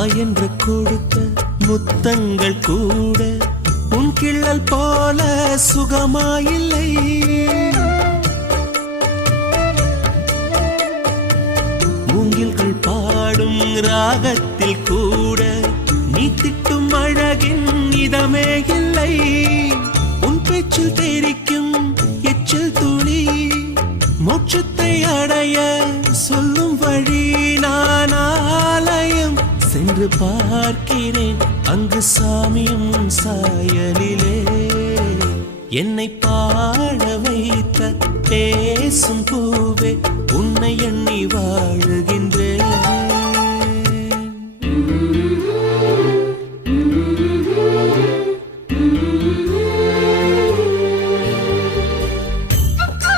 தாய் என்று கொடுத்த முத்தங்கள் கூட உன் கிள்ளல் போல சுகமாயில்லை. மூங்கில்கள் பாடும் ராகத்தில் கூட நீ திட்டும் அழகின் இதமே இல்லை. உன் பேச்சில் தெரிக்கும் எச்சில் துளி மோட்சத்தை அடைய சொல்லும் வழி. நான் ஆலயம் சென்று பார்க்கிறேன், அங்கு சாமியும் சாயலிலே என்னை பாட வைத்த பேசும் பூவே உன்னை எண்ணி வாழுகின்றேன்.